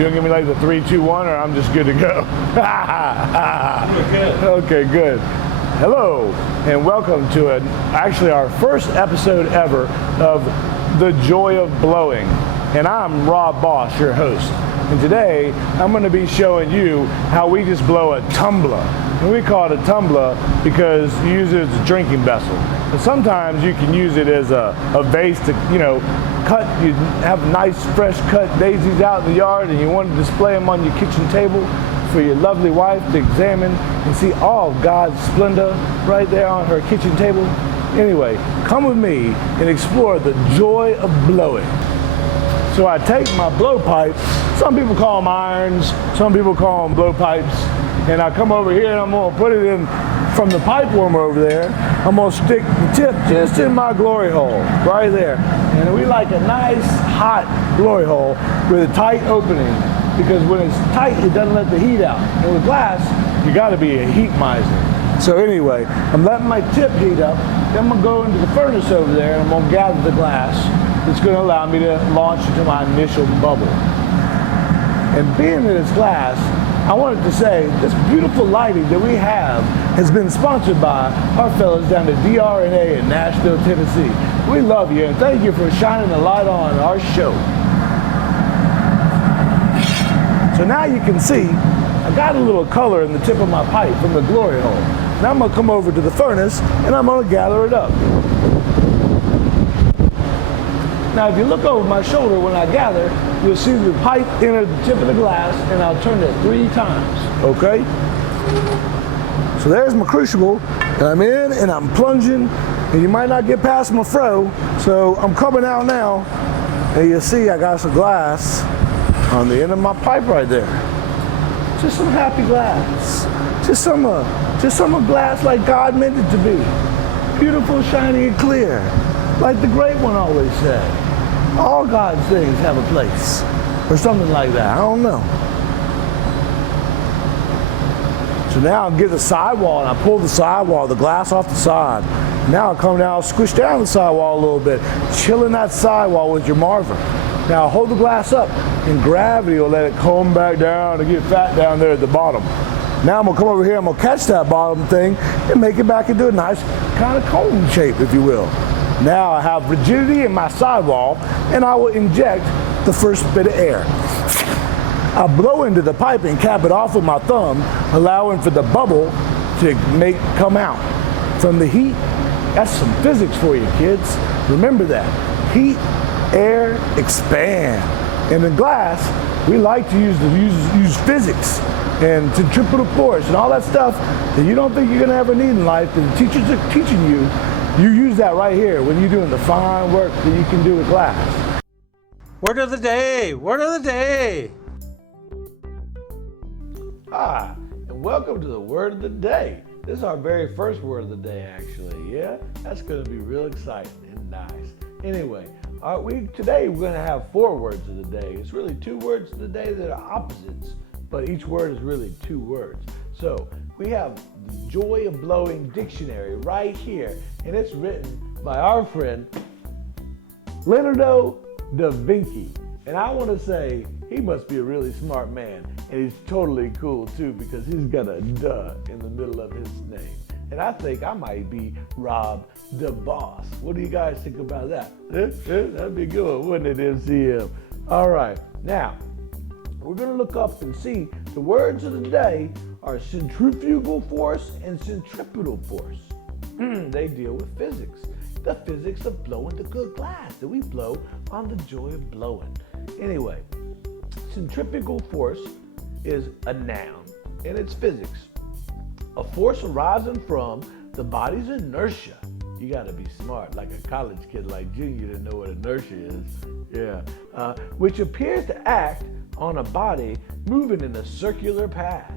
You gonna give me like the 3, 2, 1, or I'm just good to go? Okay, good. Hello, and welcome to actually our first episode ever of The Joy of Blowing. And I'm Rob Boss, your host. And today, I'm going to be showing you how we just blow a tumbler. And we call it a tumbler because you use it as a drinking vessel. But sometimes you can use it as a vase to, cut. You have nice, fresh cut daisies out in the yard and you want to display them on your kitchen table for your lovely wife to examine and see all of God's splendor right there on her kitchen table. Anyway, come with me and explore the joy of blowing. So I take my blowpipes, some people call them irons, some people call them blowpipes, and I come over here and I'm gonna put it in from the pipe warmer over there. I'm gonna stick the tip just in my glory hole, right there. And we like a nice hot glory hole with a tight opening, because when it's tight, it doesn't let the heat out. And with glass, you gotta be a heat miser. So anyway, I'm letting my tip heat up, then I'm gonna go into the furnace over there and I'm gonna gather the glass. It's going to allow me to launch into my initial bubble. And being that it's glass, I wanted to say this beautiful lighting that we have has been sponsored by our fellows down at DRNA in Nashville, Tennessee. We love you and thank you for shining the light on our show. So now you can see I got a little color in the tip of my pipe from the glory hole. Now I'm going to come over to the furnace and I'm going to gather it up. Now, if you look over my shoulder when I gather, you'll see the pipe enter the tip of the glass, and I'll turn it 3 times, okay? So there's my crucible, and I'm in, and I'm plunging, and you might not get past my fro, so I'm coming out now, and you'll see I got some glass on the end of my pipe right there. Just some happy glass. Just some glass like God meant it to be. Beautiful, shiny, and clear. Like the great one always said, all God's things have a place, or something like that, I don't know. So now I'll get the sidewall and I pull the sidewall, the glass off the side. Now I'll come down, I'll squish down the sidewall a little bit, chilling that sidewall with your marver. Now I'll hold the glass up and gravity will let it come back down and get fat down there at the bottom. Now I'm gonna come over here, I'm gonna catch that bottom thing and make it back into a nice kind of cone shape, if you will. Now I have rigidity in my sidewall and I will inject the first bit of air. I'll blow into the pipe and cap it off with my thumb, allowing for the bubble to come out. From the heat, that's some physics for you kids. Remember that. Heat, air, expand. And in glass, we like to use physics and centripetal force and all that stuff that you don't think you're gonna ever need in life, that the teachers are teaching you. You use that right here when you're doing the fine work that you can do with glass. Word of the day! Word of the day! Hi, and welcome to the word of the day. This is our very first word of the day, actually. Yeah, that's going to be real exciting and nice. Anyway, today we're going to have 4 words of the day. It's really 2 words of the day that are opposites, but each word is really 2 words. So we have the Joy of Blowing dictionary right here, and it's written by our friend Leonardo da Vinci. And I want to say he must be a really smart man, and he's totally cool too, because he's got a duh in the middle of his name. And I think I might be Rob the Boss. What do you guys think about that? That'd be good, wouldn't it, MCM? All right, now we're going to look up and see the words of the day are centrifugal force and centripetal force. They deal with physics. The physics of blowing the good glass that we blow on the joy of blowing. Anyway, centrifugal force is a noun and it's physics. A force arising from the body's inertia. You gotta be smart, like a college kid like Junior to know what inertia is. Yeah. Which appears to act on a body moving in a circular path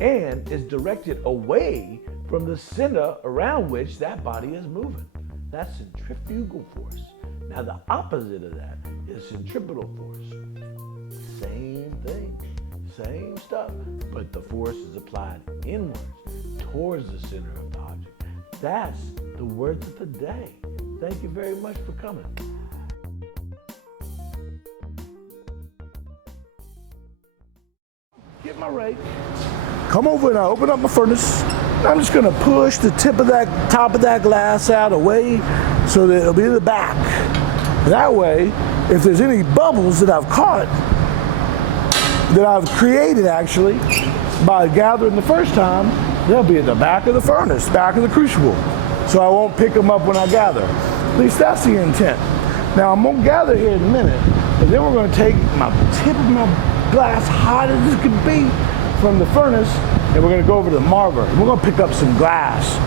and is directed away from the center around which that body is moving. That's centrifugal force. Now the opposite of that is centripetal force. Same thing, same stuff, but the force is applied inwards towards the center of the object. That's the words of the day. Thank you very much for coming. my rake, come over and I open up my furnace. I'm just gonna push the tip of that top of that glass out away so that it'll be in the back. That way, if there's any bubbles that I've caught, that I've created actually by gathering the first time, they'll be at the back of the furnace, back of the crucible. So I won't pick them up when I gather. At least that's the intent. Now I'm gonna gather here in a minute, and then we're gonna take my tip of my glass, hot as it could be, from the furnace, and we're gonna go over to the marver. We're gonna pick up some glass.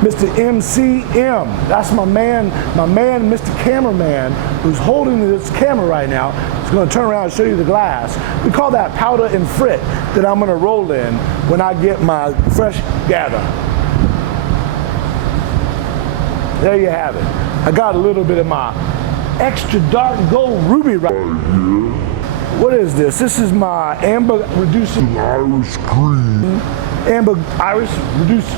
Mr. MCM, that's my man, Mr. Cameraman, who's holding this camera right now. He's gonna turn around and show you the glass. We call that powder and frit that I'm gonna roll in when I get my fresh gather. There you have it. I got a little bit of my extra dark gold ruby right here. What is this? This is my amber reducing iris green. Amber iris reduced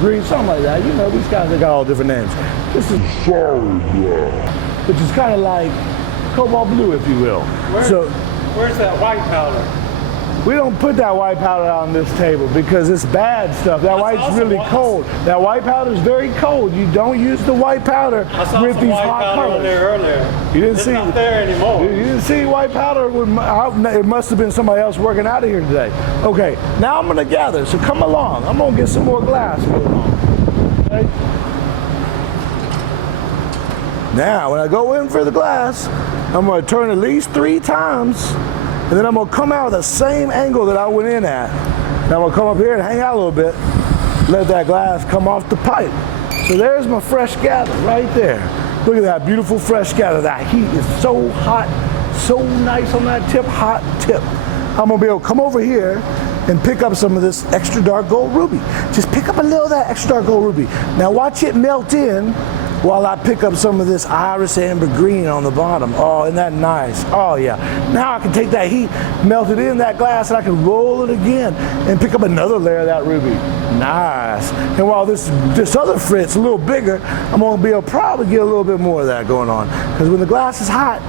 green, something like that. You know, these guys, they got all different names. This is solid black, which is kind of like cobalt blue, if you will. Where's that white powder? We don't put that white powder on this table because it's bad stuff. That white's really cold. That white powder is very cold. You don't use the white powder with these hot colors. There earlier. You didn't see it. It's not there anymore. You didn't see white powder. It must have been somebody else working out of here today. Okay, now I'm gonna gather. So come along. I'm gonna get some more glass going on. Okay? Now, when I go in for the glass, I'm gonna turn at least 3 times. And then I'm gonna come out the same angle that I went in at. Now I'm gonna come up here and hang out a little bit, let that glass come off the pipe. So there's my fresh gather right there. Look at that beautiful fresh gather. That heat is so hot, so nice on that tip, hot tip. I'm gonna be able to come over here and pick up some of this extra dark gold ruby. Just pick up a little of that extra dark gold ruby. Now watch it melt in while I pick up some of this iris amber green on the bottom. Oh, isn't that nice? Oh yeah. Now I can take that heat, melt it in that glass, and I can roll it again and pick up another layer of that ruby. Nice. And while this other frit's a little bigger, I'm gonna be able to probably get a little bit more of that going on. Because when the glass is hot,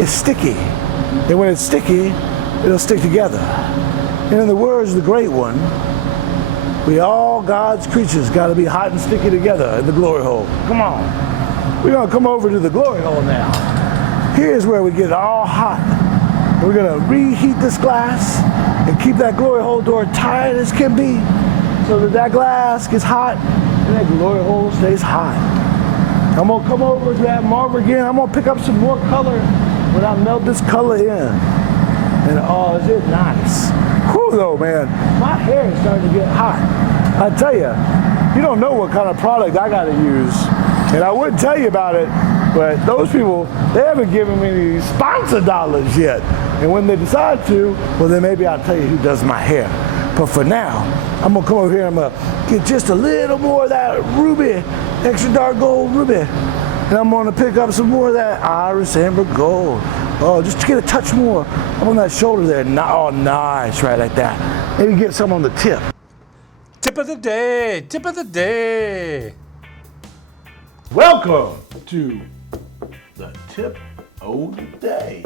it's sticky. And when it's sticky, it'll stick together. And in the words of the great one, we all God's creatures got to be hot and sticky together in the glory hole. Come on. We're going to come over to the glory hole now. Here's where we get all hot. We're going to reheat this glass and keep that glory hole door tight as can be so that that glass gets hot and that glory hole stays hot. I'm going to come over to that marble again. I'm going to pick up some more color when I melt this color in. And oh, is it nice? Whew, though, man, my hair is starting to get hot. I tell you, you don't know what kind of product I got to use. And I would tell you about it, but those people, they haven't given me any sponsor dollars yet. And when they decide to, well, then maybe I'll tell you who does my hair. But for now, I'm going to come over here and I'm going to get just a little more of that ruby, extra dark gold ruby. And I'm going to pick up some more of that iris amber gold. Oh, just to get a touch more up on that shoulder there. Oh, nice, right like that. Maybe get some on the tip. Tip of the day, tip of the day. Welcome to the tip of the day.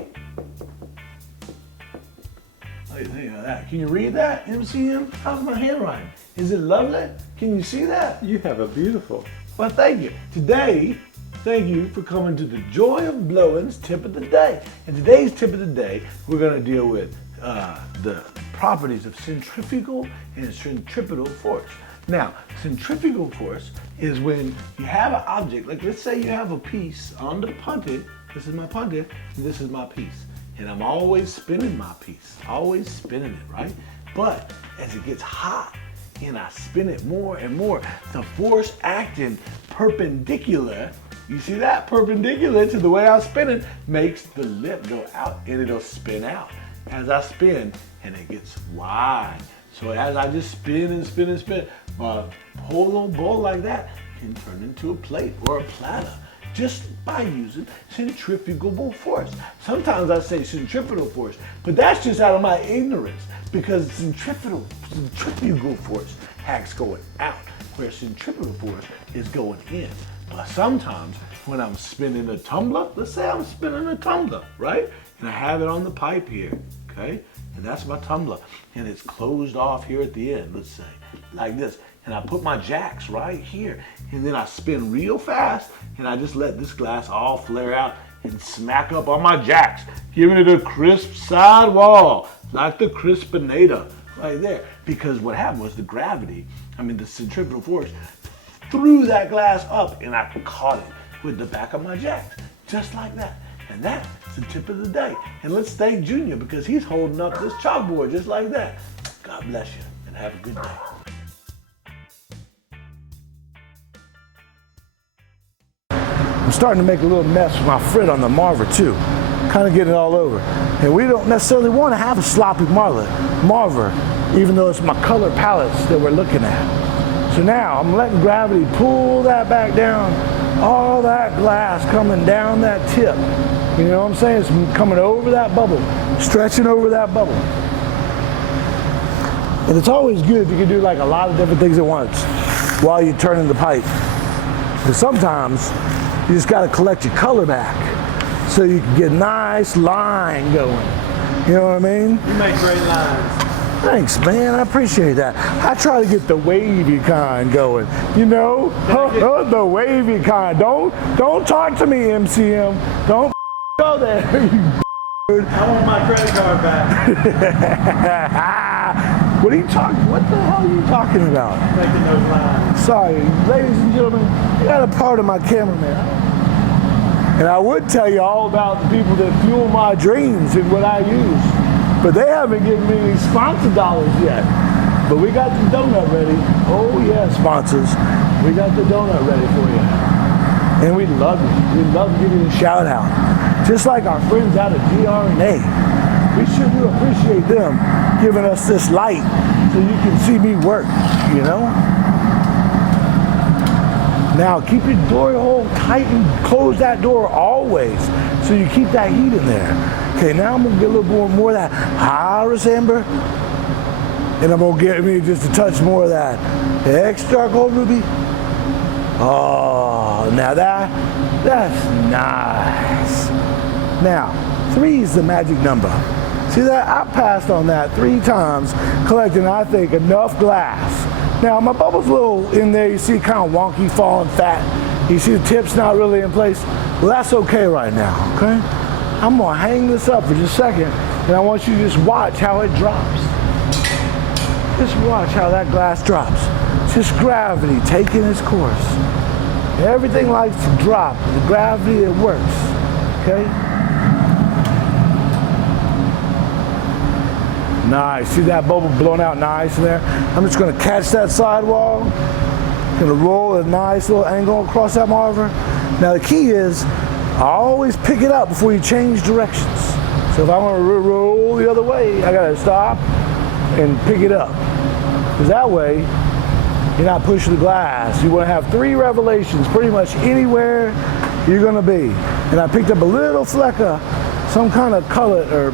What do you think of that? Can you read that, MCM? How's my handwriting? Is it lovely? Can you see that? You have a beautiful. Well, thank you. Today, thank you for coming to the Joy of Blowing's Tip of the Day. In today's Tip of the Day, we're going to deal with the properties of centrifugal and centripetal force. Now, centrifugal force is when you have an object, like let's say you have a piece on the punty. This is my punty, and this is my piece. And I'm always spinning my piece, always spinning it, right? But as it gets hot, and I spin it more and more, the force acting perpendicular, you see that? Perpendicular to the way I spin it makes the lip go out and it'll spin out as I spin and it gets wide. So as I just spin and spin and spin, my whole little bowl like that can turn into a plate or a platter just by using centrifugal force. Sometimes I say centripetal force, but that's just out of my ignorance because centrifugal force acts going out, where centripetal force is going in. But sometimes when I'm spinning a tumbler, let's say I'm spinning a tumbler, right? And I have it on the pipe here, okay? And that's my tumbler. And it's closed off here at the end, let's say, like this. And I put my jacks right here. And then I spin real fast, and I just let this glass all flare out and smack up on my jacks, giving it a crisp sidewall, like the Crispinator right there. Because what happened was the centrifugal force threw that glass up, and I caught it with the back of my jacks, just like that. And that's the tip of the day. And let's thank Junior because he's holding up this chalkboard just like that. God bless you and have a good day. I'm starting to make a little mess with my Frit on the Marver too. Kind of getting it all over. And we don't necessarily want to have a sloppy Marver, even though it's my color palettes that we're looking at. So now I'm letting gravity pull that back down, all that glass coming down that tip. You know what I'm saying? It's coming over that bubble, stretching over that bubble. And it's always good if you can do like a lot of different things at once while you're turning the pipe. Because sometimes you just got to collect your color back so you can get a nice line going. You know what I mean? You make great lines. Thanks, man. I appreciate that. I try to get the wavy kind going. You know, the wavy kind. Don't talk to me, MCM. Don't go there. I want my credit card back. What are you talking? What the hell are you talking about? Making those lines. Sorry, ladies and gentlemen, you got a part of my cameraman. And I would tell you all about the people that fuel my dreams and what I use. But they haven't given me any sponsor dollars yet. But we got the donut ready. Oh yeah, sponsors. We got the donut ready for you. And we love you. We love giving you a shout out. Just like our friends out of DRNA. We sure do appreciate them giving us this light so you can see me work, you know? Now keep your door hole tight and close that door always so you keep that heat in there. Okay, now I'm gonna get a little more of that Iris Amber, and I'm gonna get me just a touch more of that extra gold ruby. Oh, now that's nice. Now, 3 is the magic number. See that? I passed on that 3 times, collecting, I think, enough glass. Now, my bubble's a little in there. You see kind of wonky, falling fat. You see the tip's not really in place. Well, that's okay right now, okay? I'm gonna hang this up for just a second, and I want you to just watch how it drops. Just watch how that glass drops. It's just gravity taking its course. Everything likes to drop. The gravity, it works, okay? Nice, see that bubble blowing out nice in there? I'm just gonna catch that sidewall, gonna roll a nice little angle across that Marver. Now the key is, I always pick it up before you change directions. So if I want to roll the other way, I gotta stop and pick it up. Because that way, you're not pushing the glass. You want to have 3 revelations pretty much anywhere you're gonna be. And I picked up a little fleck of some kind of cullet or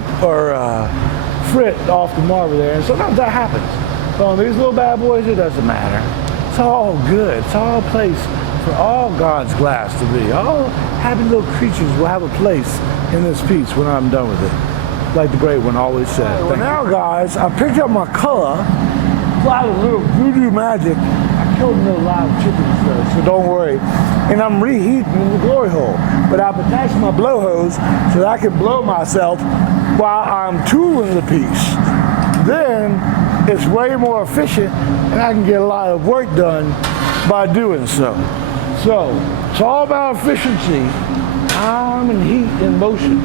Frit off the Marver there. And sometimes that happens. So on these little bad boys, it doesn't matter. It's all good. It's all a place for all God's glass to be. All happy little creatures will have a place in this piece when I'm done with it. Like the great one always said. Well, now guys, I picked up my color, applied a little voodoo magic. I killed no live chickens though, so don't worry. And I'm reheating in the glory hole. But I've attached my blow hose so that I can blow myself while I'm tooling the piece. Then it's way more efficient and I can get a lot of work done by doing so. So it's all about efficiency, time and heat and motion.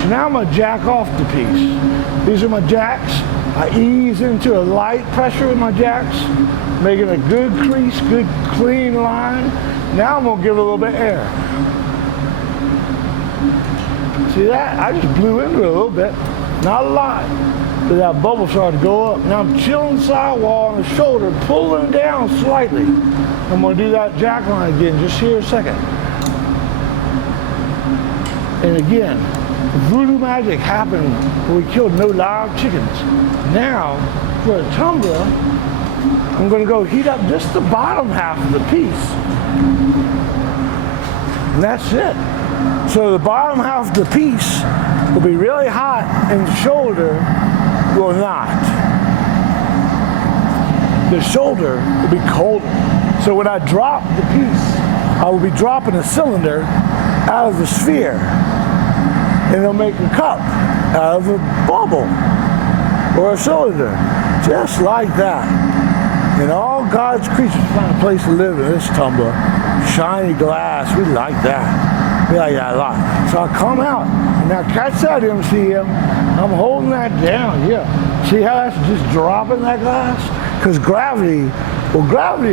So now I'm gonna jack off the piece. These are my jacks. I ease into a light pressure with my jacks, making a good crease, good clean line. Now I'm gonna give it a little bit of air. See that? I just blew into it a little bit, not a lot. But that bubble started to go up. Now I'm chilling sidewall on the shoulder, pulling down slightly. I'm gonna do that jack line again, just here a second. And again, voodoo magic happened when we killed no live chickens. Now, for a tumbler, I'm gonna go heat up just the bottom half of the piece. And that's it. So the bottom half of the piece will be really hot and the shoulder will not. The shoulder will be colder. So when I drop the piece, I will be dropping a cylinder out of the sphere, and it'll make a cup out of a bubble or a cylinder, just like that. And all God's creatures find a place to live in this tumbler. Shiny glass, we like that. We like that a lot. So I come out, and now catch that, MCM. I'm holding that down, yeah. See how that's just dropping that glass? Because gravity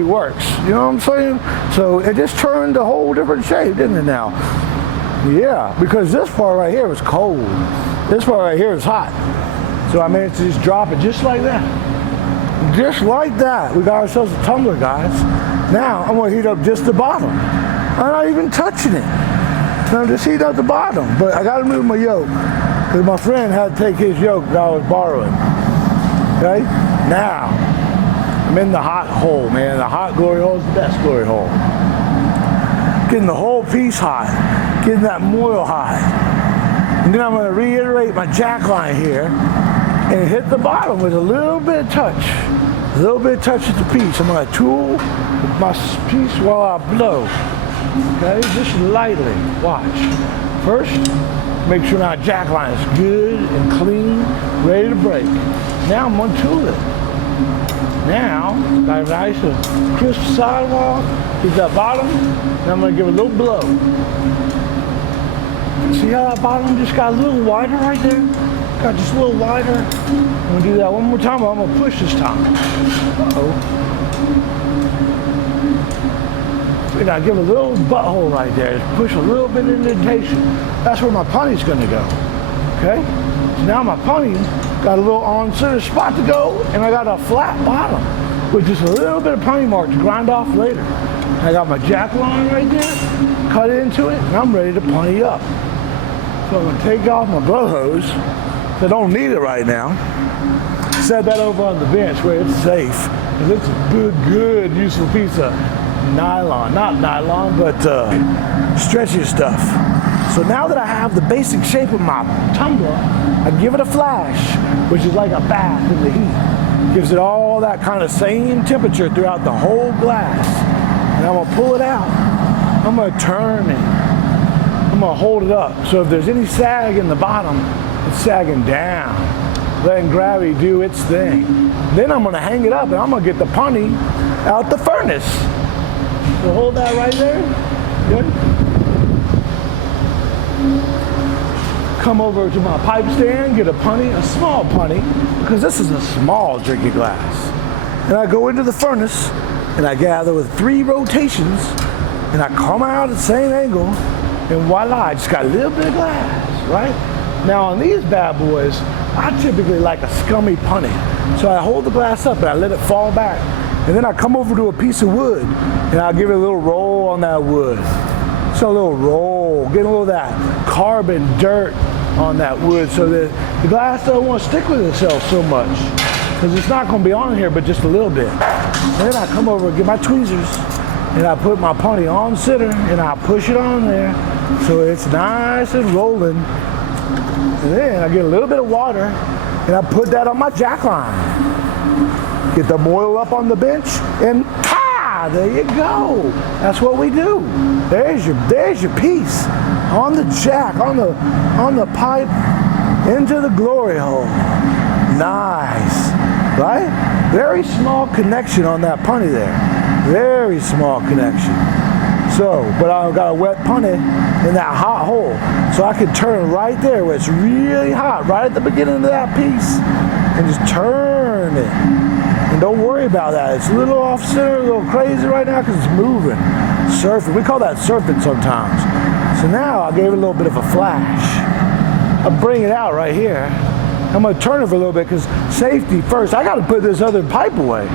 works, you know what I'm saying? So it just turned a whole different shape, didn't it now? Yeah, because this part right here was cold. This part right here is hot. So I managed to just drop it just like that. Just like that. We got ourselves a tumbler, guys. Now I'm gonna heat up just the bottom. I'm not even touching it. I'm just heating up the bottom. But I gotta move my yoke, because my friend had to take his yoke that I was borrowing. Okay? Now, I'm in the hot hole, man. The hot glory hole is the best glory hole. Getting the whole piece hot. Getting that moil hot. And then I'm going to reiterate my jack line here and hit the bottom with a little bit of touch. A little bit of touch at the piece. I'm going to tool my piece while I blow. Okay, just lightly. Watch. First, make sure my jack line is good and clean, ready to break. Now I'm going to tool it. Now, got a nice and crisp sidewall, get that bottom, and I'm going to give it a little blow. See how that bottom just got a little wider right there? Got just a little wider. I'm going to do that one more time, but I'm going to push this time. Uh-oh. And I give a little butthole right there. Just push a little bit of indentation. That's where my punny's going to go. Okay? So now my punny got a little on-center spot to go, and I got a flat bottom with just a little bit of punny mark to grind off later. I got my jack line right there, cut into it, and I'm ready to punny up. So I'm going to take off my blow hose. I don't need it right now. Set that over on the bench where it's safe. Because it's a good, useful piece of nylon. Not nylon, but stretchy stuff. So now that I have the basic shape of my tumbler, I give it a flash, which is like a bath in the heat. Gives it all that kind of same temperature throughout the whole glass. And I'm gonna pull it out. I'm gonna turn it. I'm gonna hold it up. So if there's any sag in the bottom, it's sagging down, letting gravity do its thing. Then I'm gonna hang it up and I'm gonna get the punny out the furnace. So hold that right there. Good. Come over to my pipe stand, get a punny, a small punny, because this is a small drinking glass. And I go into the furnace and I gather with 3 rotations and I come out at the same angle, and voila, I just got a little bit of glass, right? Now on these bad boys, I typically like a scummy punny. So I hold the glass up and I let it fall back. And then I come over to a piece of wood and I'll give it a little roll on that wood. So a little roll, get a little of that carbon dirt on that wood so that the glass doesn't want to stick with itself so much. Because it's not going to be on here but just a little bit. And then I come over and get my tweezers and I put my punny on center and I push it on there so it's nice and rolling. And then I get a little bit of water and I put that on my jack line. Get the moil up on the bench and there you go. That's what we do. There's your piece on the jack, on the pipe, into the glory hole. Nice, right? Very small connection on that punny there. Very small connection. So, but I've got a wet punny in that hot hole, so I can turn right there where it's really hot, right at the beginning of that piece, and just turn it. And don't worry about that. It's a little off center, a little crazy right now because it's moving. Surfing. We call that surfing sometimes. So now I gave it a little bit of a flash. I'll bring it out right here. I'm going to turn it for a little bit because safety first. I got to put this other pipe away.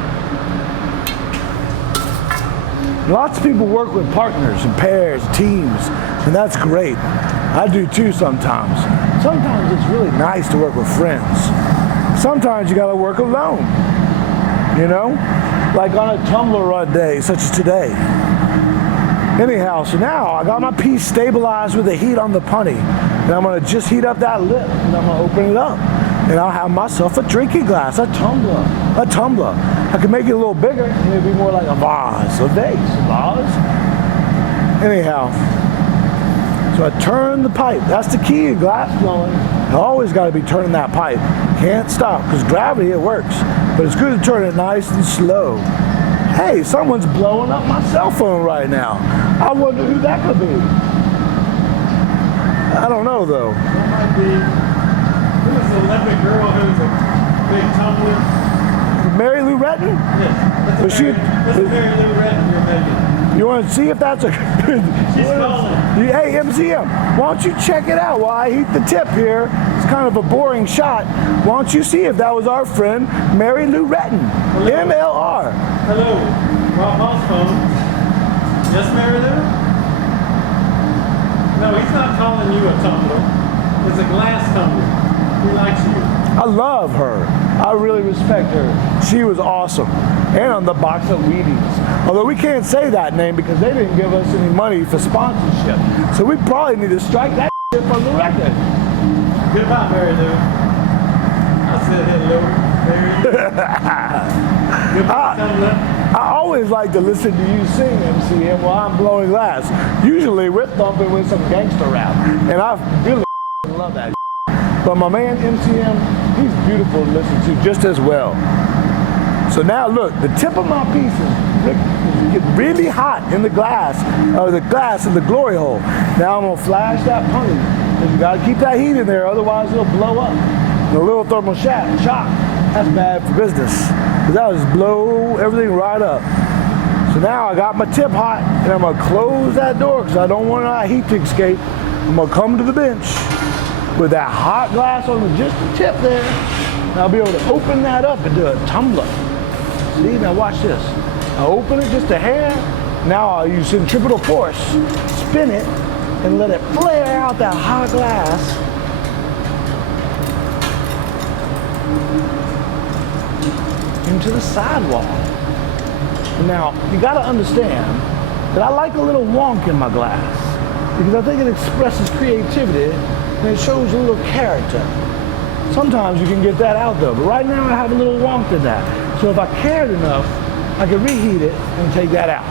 Lots of people work with partners and pairs, teams, and that's great. I do too sometimes. Sometimes it's really nice to work with friends. Sometimes you got to work alone. You know, like on a tumbler run day, such as today. Anyhow, so now I got my piece stabilized with the heat on the punny. And I'm gonna just heat up that lip, and I'm gonna open it up. And I'll have myself a drinking glass, a tumbler. I can make it a little bigger, and it'll be more like a vase, a vase. Anyhow, so I turn the pipe. That's the key to glass blowing. I always gotta be turning that pipe. Can't stop, because gravity, it works. But it's good to turn it nice and slow. Hey, someone's blowing up my cell phone right now. I wonder who that could be. I don't know, though. That might be. Who is the Olympic girl who's a big tumbler? Mary Lou Retton? Yes. That's a Mary Lou Retton you're making. You want to see if that's a... She's calling. Hey, MCM, why don't you check it out while I heat the tip here? It's kind of a boring shot. Why don't you see if that was our friend, Mary Lou Retton? Hello. MLR. Hello. Rob Boss phone. Yes, Mary Lou? No, he's not calling you a tumbler. It's a glass tumbler. He likes you. I love her. I really respect her. She was awesome. And on the box of Wheaties. Although we can't say that name because they didn't give us any money for sponsorship. So we probably need to strike that shit from the record. Goodbye, Mary Lou. I said hello, Mary Lou. Goodbye, tumbler. I always like to listen to you sing, MCM, while I'm blowing glass. Usually we're thumping with some gangster rap. And I really love that. But my man MCM, he's beautiful to listen to just as well. So now look, the tip of my piece is getting really hot in the glass in the glory hole. Now I'm gonna flash that punny. Because you gotta keep that heat in there, otherwise it'll blow up. The little thermal shock, that's bad for business. Because that'll just blow everything right up. So now I got my tip hot, and I'm gonna close that door because I don't want that heat to escape. I'm gonna come to the bench with that hot glass on just the tip there. And I'll be able to open that up into a tumbler. See, now watch this. I open it just a hair. Now I'll use centripetal force, spin it, and let it flare out that hot glass. Into the sidewall. Now, you gotta understand that I like a little wonk in my glass because I think it expresses creativity and it shows a little character. Sometimes you can get that out though, but right now I have a little wonk in that. So if I cared enough, I could reheat it and take that out.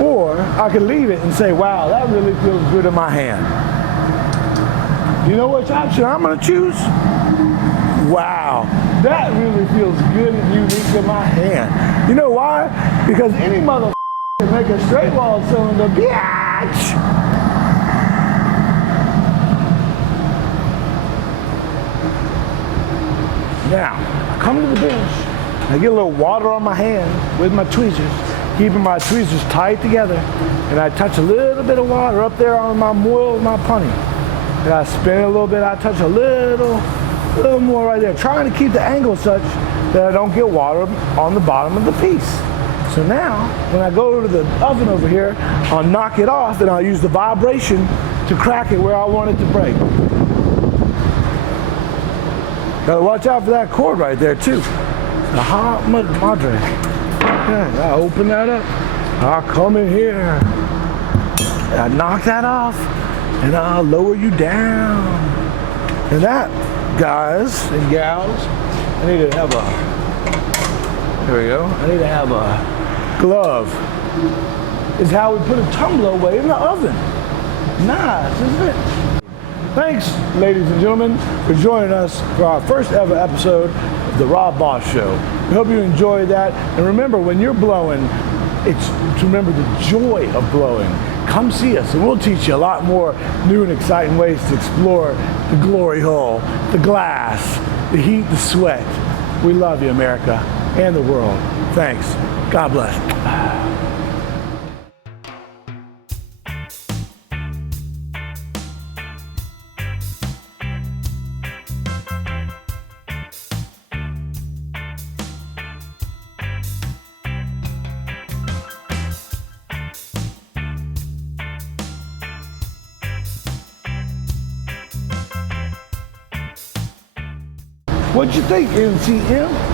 Or I could leave it and say, wow, that really feels good in my hand. You know which option I'm gonna choose? Wow, that really feels good and unique in my hand. You know why? Because any motherfucker can make a straight wall cylinder, bitch! Now, I come to the bench, I get a little water on my hand with my tweezers, keeping my tweezers tight together, and I touch a little bit of water up there on my moil, my punny. And I spin it a little bit, I touch a little more right there, trying to keep the angle such that I don't get water on the bottom of the piece. So now, when I go to the oven over here, I'll knock it off and I'll use the vibration to crack it where I want it to break. Gotta watch out for that cord right there too. The hot madre. Okay, I open that up. I'll come in here. I knock that off and I'll lower you down. And that, guys and gals, I need to have a, there we go. I need to have a glove. Is how we put a tumbler away in the oven. Nice, isn't it? Thanks, ladies and gentlemen, for joining us for our first ever episode of The Rob Boss Show. We hope you enjoyed that. And remember, when you're blowing, it's to remember the joy of blowing. Come see us, and we'll teach you a lot more new and exciting ways to explore the glory hole, the glass, the heat, the sweat. We love you, America, and the world. Thanks. God bless. What'd you think, MCM?